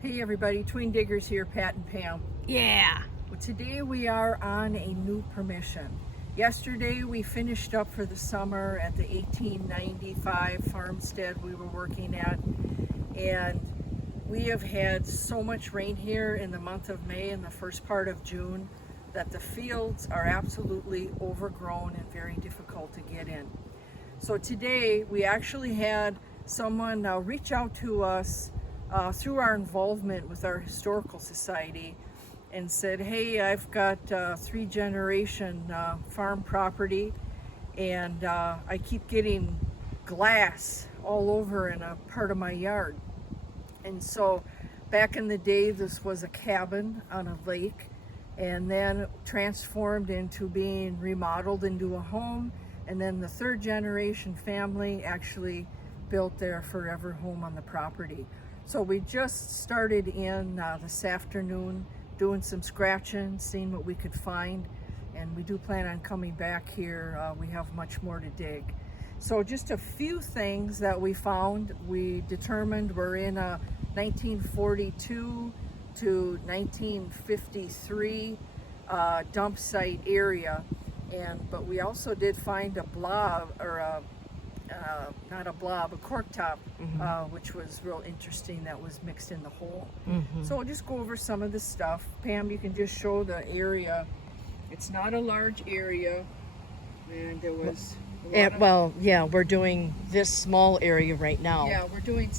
Hey everybody, Twin Diggers here, Pat and Pam. Yeah. Well, today we are on a new permission. Yesterday we finished up for the summer at the 1895 farmstead we were working at, and we have had so much rain here in the month of May and the first part of June that the fields are absolutely overgrown and very difficult to get in. So today we actually had someone reach out to us through our involvement with our historical society and said, hey, I've got 3-generation farm property, and I keep getting glass all over in a part of my yard. And so back in the day, this was a cabin on a lake, and then transformed into being remodeled into a home. And then the 3rd-generation family actually built their forever home on the property. So we just started in this afternoon doing some scratching, seeing what we could find, and we do plan on coming back here. We have much more to dig. So just a few things that we found. We determined we're in a 1942 to 1953 dump site area, but we also did find a blob, or a cork top, which was real interesting, that was mixed in the hole. So we'll just go over some of the stuff. Pam, you can just show the area. It's not a large area, and there was We're doing this small area right now. Yeah, we're doing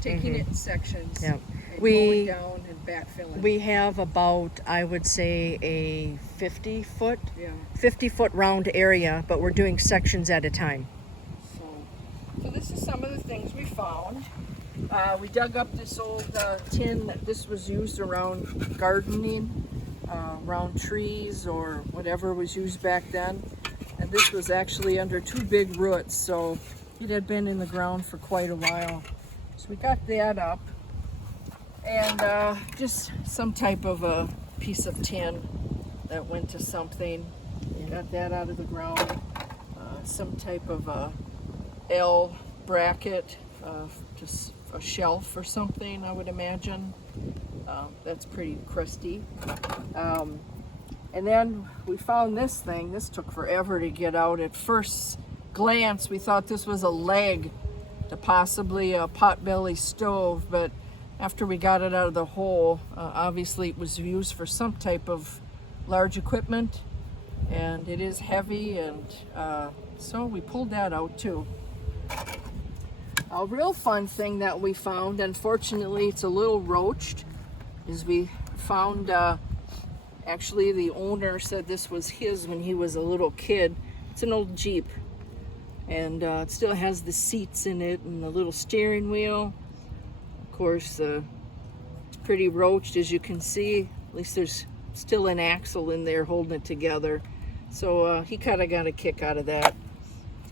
taking it in sections. Yeah. And going down and backfilling. We have about, I would say, a 50 foot round area, but we're doing sections at a time. So this is some of the things we found. We dug up this old tin that this was used around gardening, around trees or whatever was used back then. And this was actually under 2 big roots, so it had been in the ground for quite a while. So we got that up. And just some type of a piece of tin that went to something. Got that out of the ground. Some type of a L bracket, just a shelf or something, I would imagine. That's pretty crusty. And then we found this thing. This took forever to get out. At first glance, we thought this was a leg to possibly a potbelly stove, but after we got it out of the hole, obviously it was used for some type of large equipment, and it is heavy, and so we pulled that out too. A real fun thing that we found, unfortunately it's a little roached, is we found, actually the owner said this was his when he was a little kid. It's an old Jeep, and it still has the seats in it and the little steering wheel. Of course, it's pretty roached, as you can see. At least there's still an axle in there holding it together. So he kind of got a kick out of that.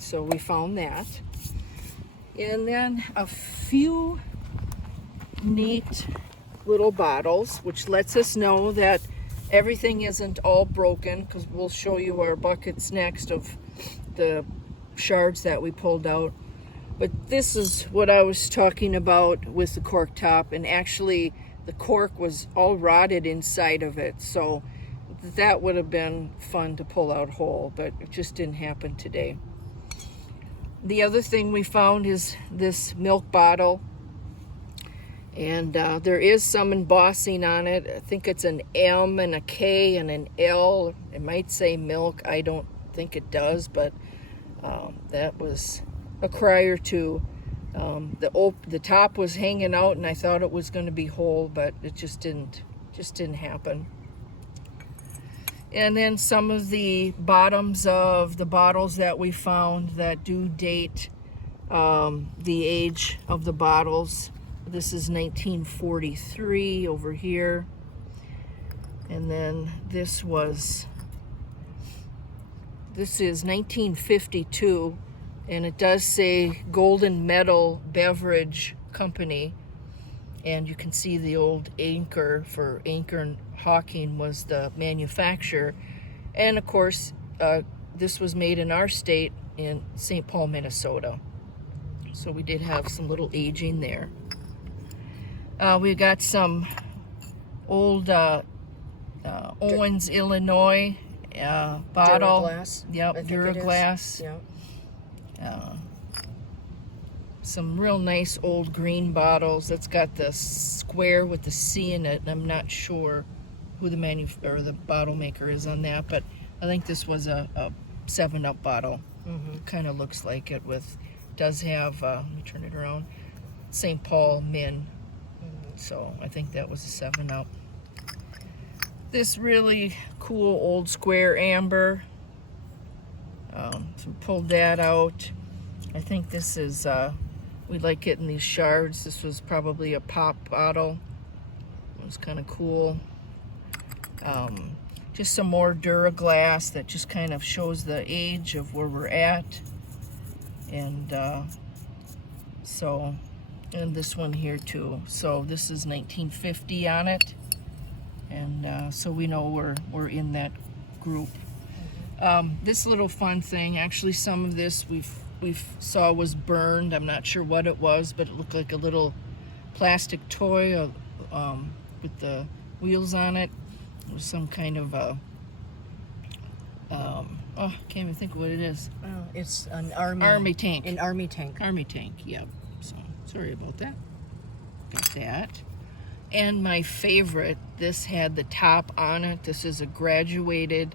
So we found that. And then a few neat little bottles, which lets us know that everything isn't all broken, because we'll show you our buckets next of the shards that we pulled out. But this is what I was talking about with the cork top, and actually the cork was all rotted inside of it, so that would have been fun to pull out whole, but it just didn't happen today. The other thing we found is this milk bottle, and there is some embossing on it. I think it's an M and a K and an L. It might say milk. I don't think it does, but that was a cry or two. The top was hanging out, and I thought it was going to be whole, but it just didn't happen. And then some of the bottoms of the bottles that we found that do date the age of the bottles. This is 1943 over here. And then this is 1952, and it does say Golden Medal Beverage Company. And you can see the old Anchor, for Anchor and Hawking was the manufacturer. And of course, this was made in our state in St. Paul, Minnesota. So we did have some little aging there. We got some old Owens, Illinois bottle. Duraglass. Yep, I think it is. Duraglass. Yeah. Some real nice old green bottles. That's got the square with the C in it, and I'm not sure who the the bottle maker is on that, but I think this was a 7-Up bottle. Kind of looks like it. Does have let me turn it around. St. Paul Min. So I think that was a 7-Up. This really cool old square amber. So we pulled that out. I think this is, we like getting these shards. This was probably a pop bottle. It was kind of cool. Just some more Duraglass that just kind of shows the age of where we're at. And and this one here too. So this is 1950 on it. And so we know we're in that group. This little fun thing, actually some of this we saw was burned. I'm not sure what it was, but it looked like a little plastic toy with the wheels on it. It was some kind of I can't even think of what it is. It's an army tank. An army tank. Army tank, yep. So sorry about that. Got that. And my favorite, this had the top on it. This is a graduated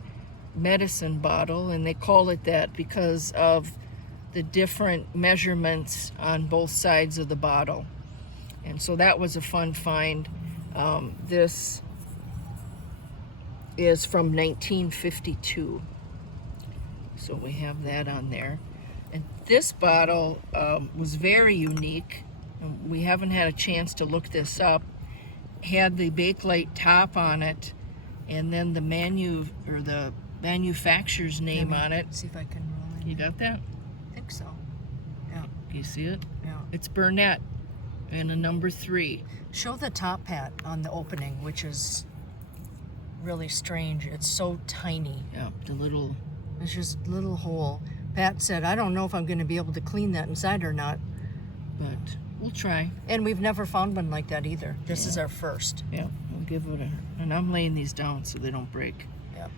medicine bottle, and they call it that because of the different measurements on both sides of the bottle. And so that was a fun find. This is from 1952. So we have that on there. And this bottle was very unique. And we haven't had a chance to look this up. Had the Bakelite top on it, and then the manufacturer's name on it. See if I can roll it. You got that? I think so. Yeah. You see it? Yeah. It's Burnett and a number 3. Show the top hat on the opening, which is really strange. It's so tiny. Yeah, the little. It's just a little hole. Pat said, I don't know if I'm going to be able to clean that inside or not. But we'll try. And we've never found one like that either. This is our first. Yeah, we'll give it and I'm laying these down so they don't break. Yeah.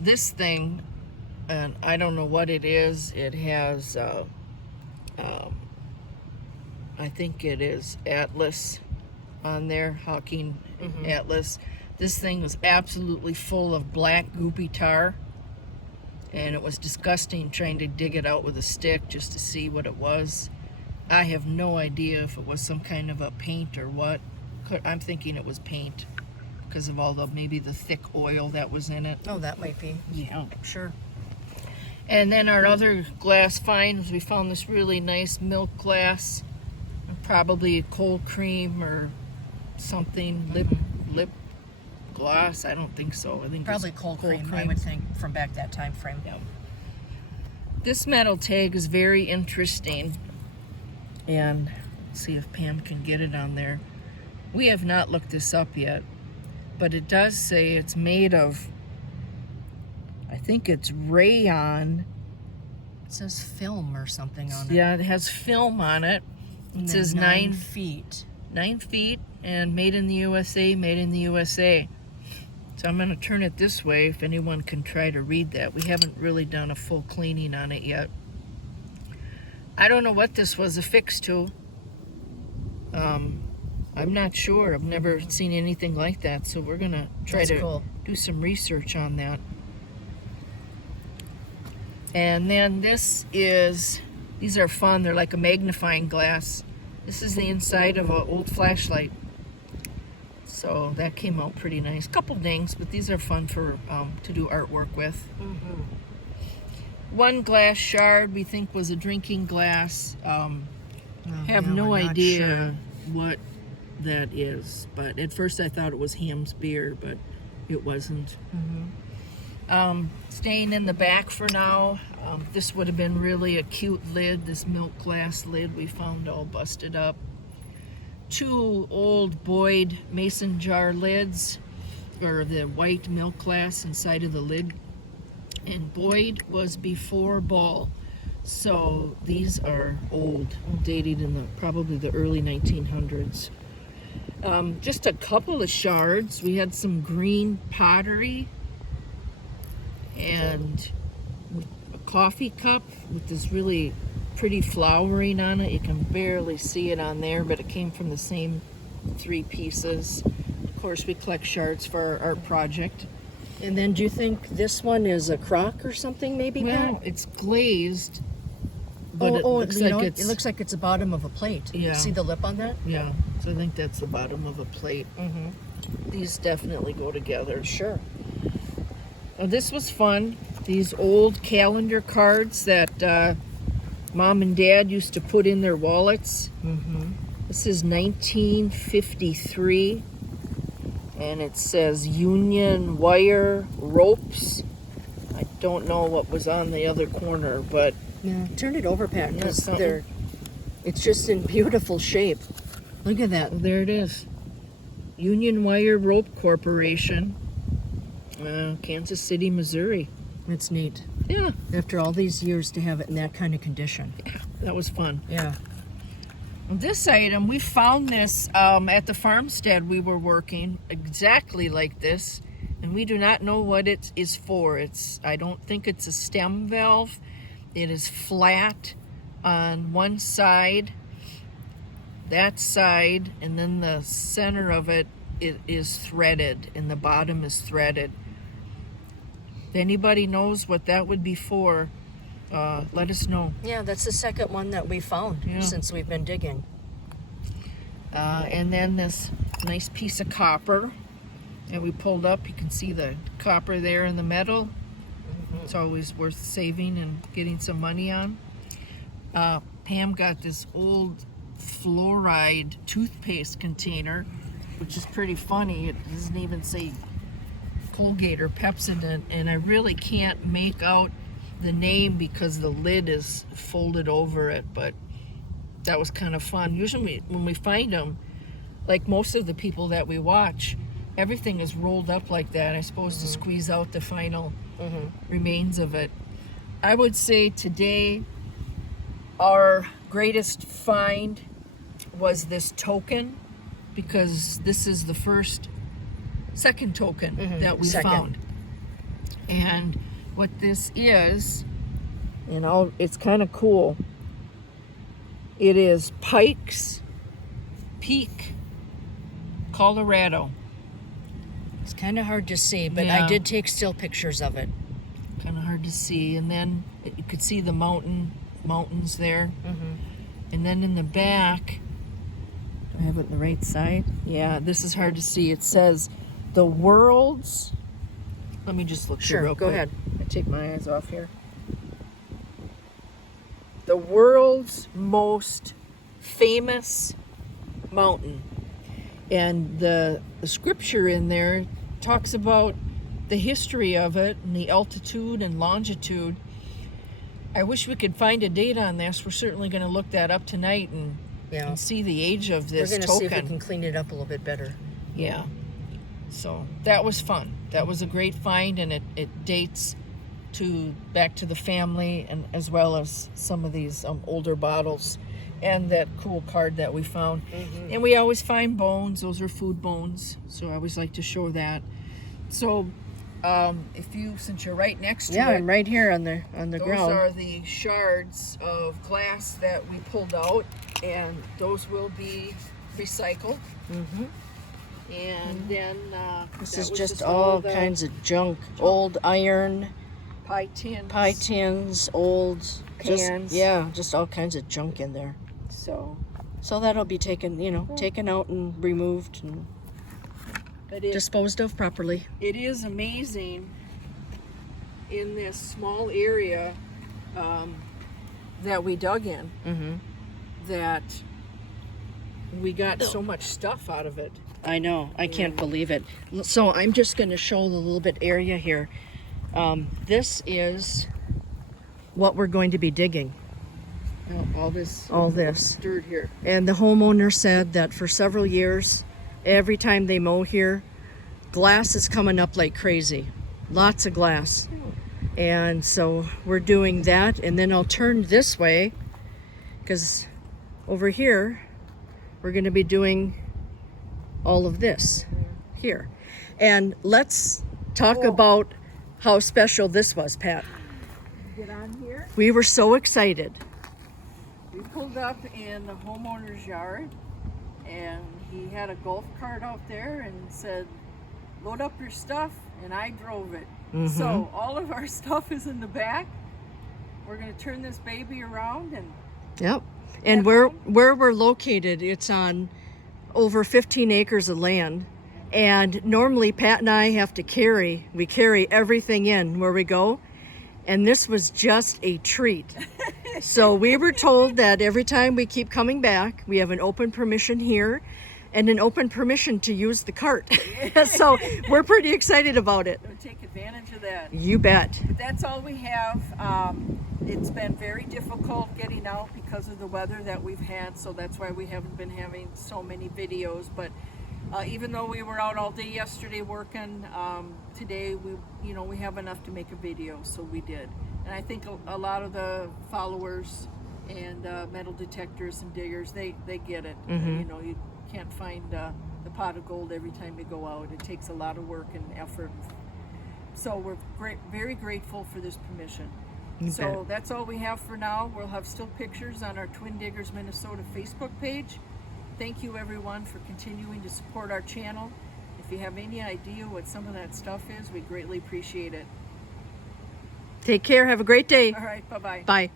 This thing, and I don't know what it is. It has, I think it is Atlas on there, Hawking Atlas. This thing was absolutely full of black goopy tar, and it was disgusting trying to dig it out with a stick just to see what it was. I have no idea if it was some kind of a paint or what. I'm thinking it was paint because of all maybe the thick oil that was in it. Oh, that might be. Yeah. Sure. And then our other glass finds, we found this really nice milk glass, probably cold cream or something, lip gloss. I don't think so. I think Probably it's cold cream, I would think, from back that time frame. Yeah. This metal tag is very interesting, and let's see if Pam can get it on there. We have not looked this up yet, but it does say it's made of, I think it's rayon. It says film or something on it. Yeah, it has film on it. It says 9 feet. 9 feet and made in the USA, made in the USA. So I'm going to turn it this way if anyone can try to read that. We haven't really done a full cleaning on it yet. I don't know what this was affixed to. I'm not sure. I've never seen anything like that, so we're going to try to do some research on that. And then these are fun. They're like a magnifying glass. This is the inside of an old flashlight. So that came out pretty nice. Couple dings, but these are fun for to do artwork with. One glass shard we think was a drinking glass. Have no idea what that is, but at first I thought it was Ham's beer, but it wasn't. Staying in the back for now. This would have been really a cute lid, this milk glass lid we found all busted up. 2 old Boyd mason jar lids, or the white milk glass inside of the lid. And Boyd was before Ball, so these are old, dated in probably the early 1900s. Just a couple of shards. We had some green pottery and a coffee cup with this really pretty flowering on it. You can barely see it on there, but it came from the same 3 pieces. Of course, we collect shards for our project. And then do you think this one is a crock or something, maybe? Well, Pat? it's glazed, but it looks you know, like it's... it looks like it's the bottom of a plate. Yeah. See the lip on that? Yeah, so I think that's the bottom of a plate. These definitely go together. Sure. Now, this was fun. These old calendar cards that Mom and Dad used to put in their wallets. This is 1953, and it says Union Wire Ropes. I don't know what was on the other corner, but Yeah. Turn it over, Pat, Yeah, because something. it's just in beautiful shape. Look at that. well, there it is. Union Wire Rope Corporation, Kansas City, Missouri. It's neat. Yeah, After all these years to have it in that kind of condition. that was fun. Yeah. This item, we found this at the farmstead we were working, exactly like this, and we do not know what it is for. I don't think it's a stem valve. It is flat on one side, that side, and then the center of it is threaded, and the bottom is threaded. If anybody knows what that would be for, let us know. Yeah, that's the second one that we found Yeah. since we've been digging. And then this nice piece of copper that we pulled up. You can see the copper there in the metal. It's always worth saving and getting some money on. Pam got this old fluoride toothpaste container, which is pretty funny. It doesn't even say Colgate or Pepsodent, and I really can't make out the name because the lid is folded over it, but that was kind of fun. Usually when we find them, like most of the people that we watch, everything is rolled up like that, I suppose, to squeeze out the final remains of it. I would say today our greatest find was this token, because this is the second token that we Second. found. And what this is, it's kind of cool. It is Pikes Peak, Colorado. It's kind of hard to see, but Yeah. I did take still pictures of it. Kind of hard to see. And then you could see the mountains there. And then in the back, do I have it on the right side? Yeah, this is hard to see. It says the world's, let me just look here Sure, real go quick. ahead. I take my eyes off here. The world's most famous mountain. And the scripture in there talks about the history of it and the altitude and longitude. I wish we could find a date on this. We're certainly going to look that up tonight and Yeah. see the age of We're this going to see if we token. can clean it up a little bit better. Yeah. So that was fun. That was a great find, and it dates back to the family, and as well as some of these older bottles and that cool card that we found. And we always find bones. Those are food bones, so I always like to show that. So since you're right next to Yeah, it, and right here on the those ground. are the shards of glass that we pulled out, and those will be recycled. And then This that is was just all the kinds of junk. Old iron, pie tins. pie tins, old Cans. just all kinds of junk in there. So, So that'll be taken, taken out and removed and but disposed of properly. it is amazing in this small area that we dug in that we got so much stuff out of it. I know. I can't believe it. So I'm just going to show the little bit area here. This is what we're going to be digging. All this All this. dirt here. And the homeowner said that for several years, every time they mow here, glass is coming up like crazy. Lots of glass. And so we're doing that. And then I'll turn this way because over here, we're going to be doing all of this here. And let's talk Oh. about how special this was, Pat. Get on here. We were so excited. We pulled up in the homeowner's yard, and he had a golf cart out there and said, load up your stuff, and I drove it. So all of our stuff is in the back. We're going to turn this baby around and Yep. And where we're located, it's on over 15 acres of land. And normally Pat and I have to carry everything in where we go. And this was just a treat. So we were told that every time we keep coming back, we have an open permission here and an open permission to use the cart. So we're pretty excited about it. we'll take advantage of that. You bet. But that's all we have. It's been very difficult getting out because of the weather that we've had, so that's why we haven't been having so many videos. But even though we were out all day yesterday working, today we have enough to make a video, so we did. And I think a lot of the followers and metal detectors and diggers, they get it. You can't find the pot of gold every time you go out. It takes a lot of work and effort. So we're very grateful for this permission. So that's all we have for now. We'll have still pictures on our Twin Diggers Minnesota Facebook page. Thank you everyone for continuing to support our channel. If you have any idea what some of that stuff is, we greatly appreciate it. Take care. Have a great day. All right, bye-bye. Bye.